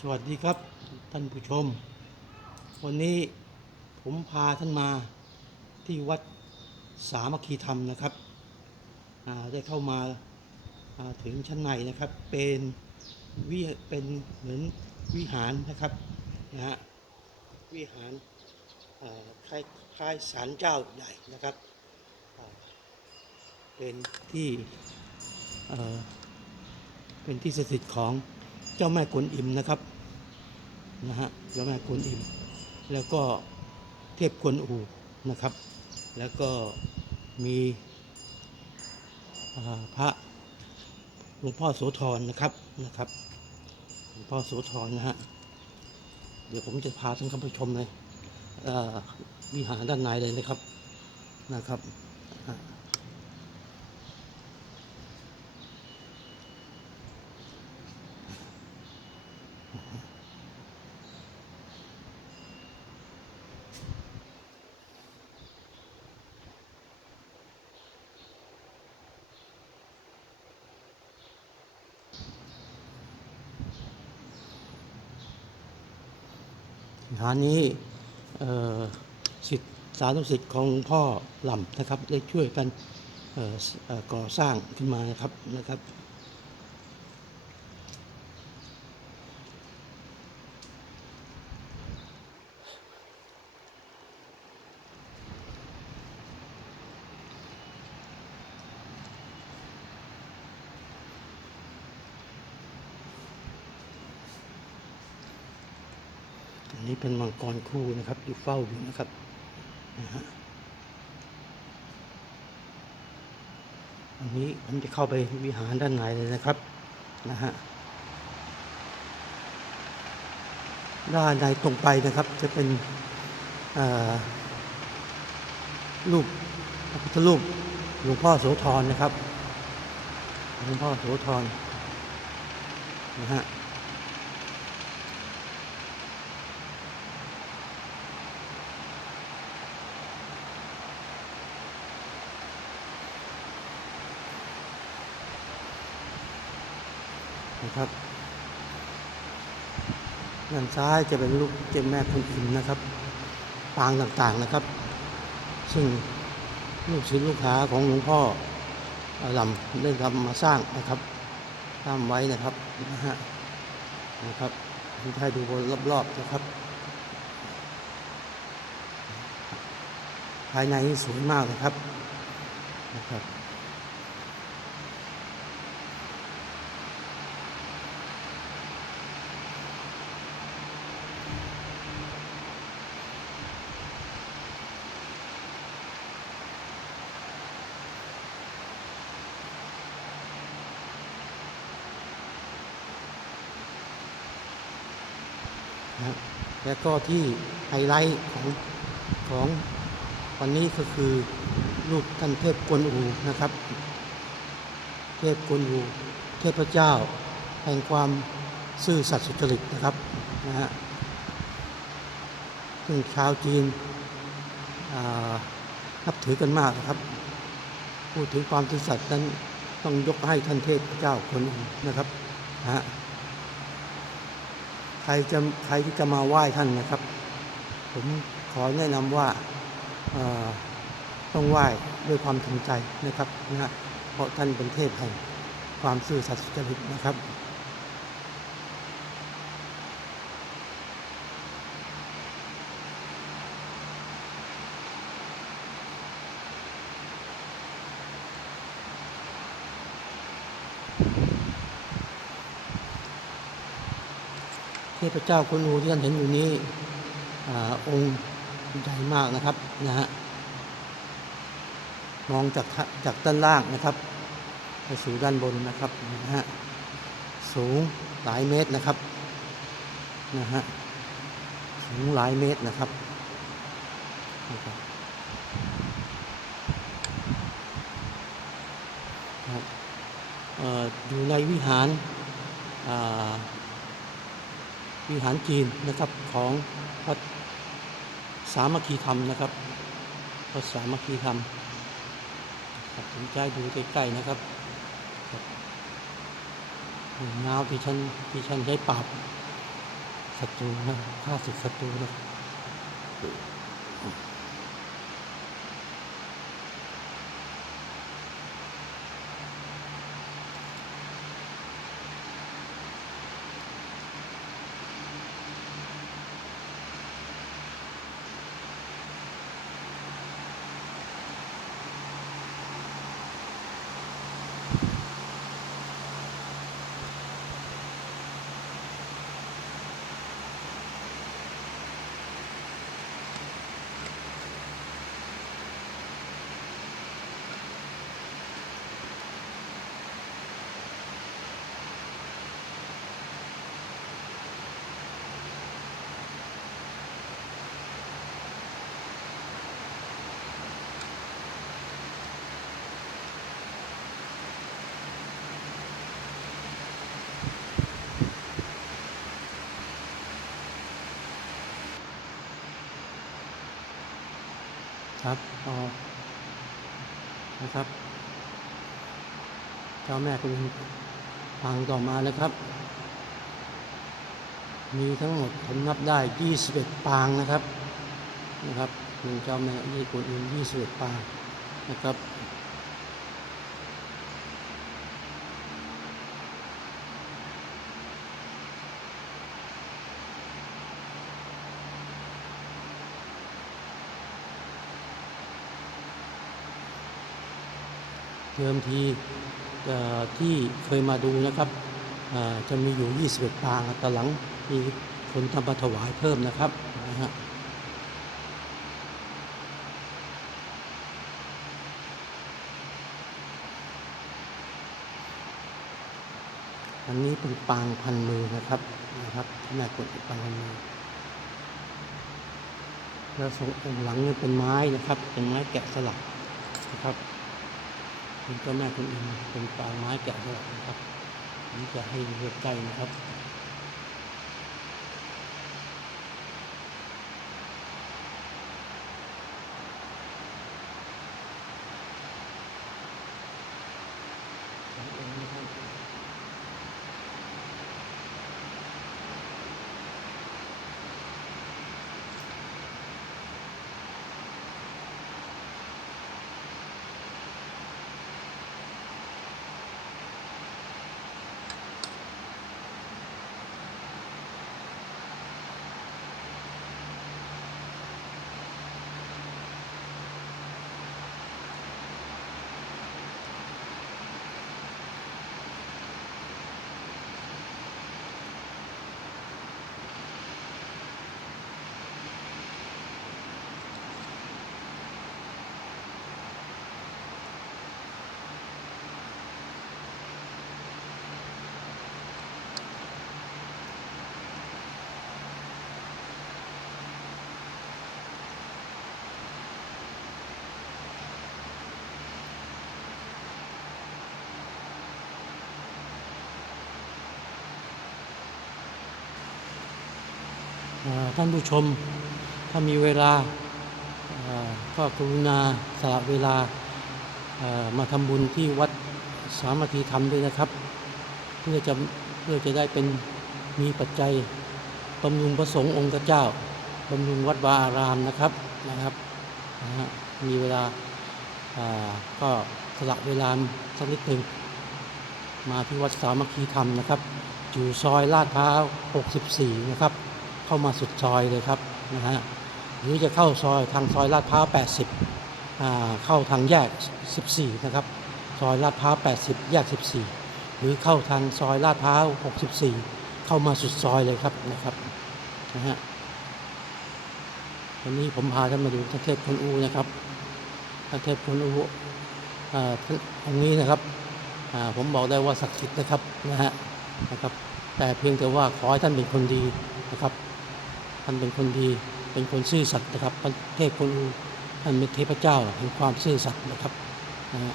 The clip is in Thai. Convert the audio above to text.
สวัสดีครับท่านผู้ชม วันนี้ผมพาท่านมาที่วัดสามัคคีธรรมนะครับได้เข้ามาาถึงชั้นในนะครับ เป็นวิเป็นเหมือนวิหารนะครับนะฮะวิหารคล้ายคล้ายศาลเจ้าใหญ่นะครับ เป็นที่เป็นที่สถิตของ เจ้าแม่กวนอิมนะครับนะฮะเจ้าแม่กวนอิม แล้วก็เทพกวนอูนะครับ แล้วก็มีพระหลวงพ่อโสธรนะครับนะครับหลวงพ่อโสธรนะฮะเดี๋ยวผมจะพาท่านเข้าไปชมเลยวิหารด้านในเลยนะครับนะครับ ฐานนี้สิทธิสาธุสิทธิ์ของพ่อหล่ำนะครับได้ช่วยกันก่อสร้างขึ้นมานะครับนะครับ นี้เป็นมังกรคู่นะครับ อยู่เฝ้าอยู่นะครับนะฮะอันนี้ผมจะเข้าไปวิหารด้านในเลยนะครับนะฮะด้านในตรงไปนะครับจะเป็นเอ่อรูปพระพุทธรูปหลวงพ่อโสธรนะครับหลวงพ่อโสธรนะฮะ นะครับด้านซ้ายจะเป็นลูกเจ้าแม่คุณอิมนะครับ ปางต่างๆนะครับ ซึ่งลูกศิษย์ลูกหาของหลวงพ่อลำได้ทำมาสร้างนะครับสร้างไว้นะครับนะฮะนะครับให้ให้ดูบนรอบๆนะครับ ภายในสวยมากนะครับนะครับ แล้วก็ที่ไฮไลท์ของของวันนี้ก็คือรูปท่านเทพกวนอูนะครับ เทพกวนอูเทพเจ้า แห่งความซื่อสัตย์สุจริตนะครับนะฮะซึ่งชาวจีนนับถือกันมากนะครับ พูดถึงความซื่อสัตย์นั้นต้องยกให้ท่านเทพเจ้ากวนนะครับนะฮะ ใครจะใครที่จะมาไหว้ท่านนะครับ ผมขอแนะนำว่าต้องไหว้ด้วยความถึงใจนะครับนะฮะเพราะท่านเป็นเทพแห่งความซื่อสัตย์สุจริตนะครับ เทพเจ้าคุณอูที่ท่านเห็นอยู่นี้อองค์ใหญ่มากนะครับนะฮะมองจากจากด้านล่างนะครับไปสู่ด้านบนนะครับนะฮะสูงหลายเมตรนะครับนะฮะสูงหลายเมตรนะครับอยู่ในวิหารอ่า วิหารจีนนะครับของวัดสามัคคีธรรมนะครับวัดสามัคคีธรรมครับผมจะดูใกล้ๆนะครับครับเงาที่ฉันที่ฉันใช้ปราบศัตรูนะฆ่าศึกศัตรูนะ ครับต่อนะครับ เจ้าแม่คุณฟังต่อมานะครับ มีทั้งหมดผมนับได้ 21 ปางนะครับนะครับหนึ่งเจ้าแม่ยี่กุนอิน21 ปางนะครับ เดิมทีที่เคยมาดูนะครับจะมีอยู่ 21 ปางแต่หลังมีคนทำมาถวายเพิ่มนะครับนะฮะอันนี้เป็นปางพันมือนะครับนะครับที่แม่กดปางพันมือแล้วทรงองค์หลังนี่เป็นไม้นะครับ เป็นไม้แกะสลักนะครับ เป็นเจ้าแม่คุณอินเป็นปางไม้แกะสลักนะครับ นี่จะให้ดูใกล้ๆนะครับ ท่านผู้ชมถ้ามีเวลาก็กรุณาสละเวลามาทำบุญที่วัดสามัคคีธรรมด้วยนะครับ เพื่อจะเพื่อจะได้เป็นมีปัจจัยบำรุงพระสงฆ์องค์เจ้าบำรุงวัดวาอารามนะครับนะครับมีเวลาอ่าก็สละเวลาสักนิดหนึ่งมาที่วัดสามัคคีธรรมนะครับ อยู่ซอยลาดพร้าว 64 นะครับ เข้ามาสุดซอยเลยครับนะฮะหรือจะเข้าซอยทางซอยลาดพร้าว 80อ่าเข้าทางแยก 14 นะครับ ซอยลาดพร้าว 80 แยก 14 หรือเข้าทางซอยลาดพร้าว 64 เข้ามาสุดซอยเลยครับนะครับนะฮะวันนี้ผมพาท่านมาดูพระเทพคุณอูนะครับพระเทพคุณอูอ่าตรงนี้นะครับอ่าผมบอกได้ว่าศักดิ์สิทธิ์นะครับนะฮะนะครับ แต่เพียงแต่ว่าขอให้ท่านเป็นคนดีนะครับ ท่านเป็นคนดี เป็นคนซื่อสัตย์นะครับ พระเทพคุณท่านเป็นเทพเจ้าแห่งความซื่อสัตย์นะครับนะฮะ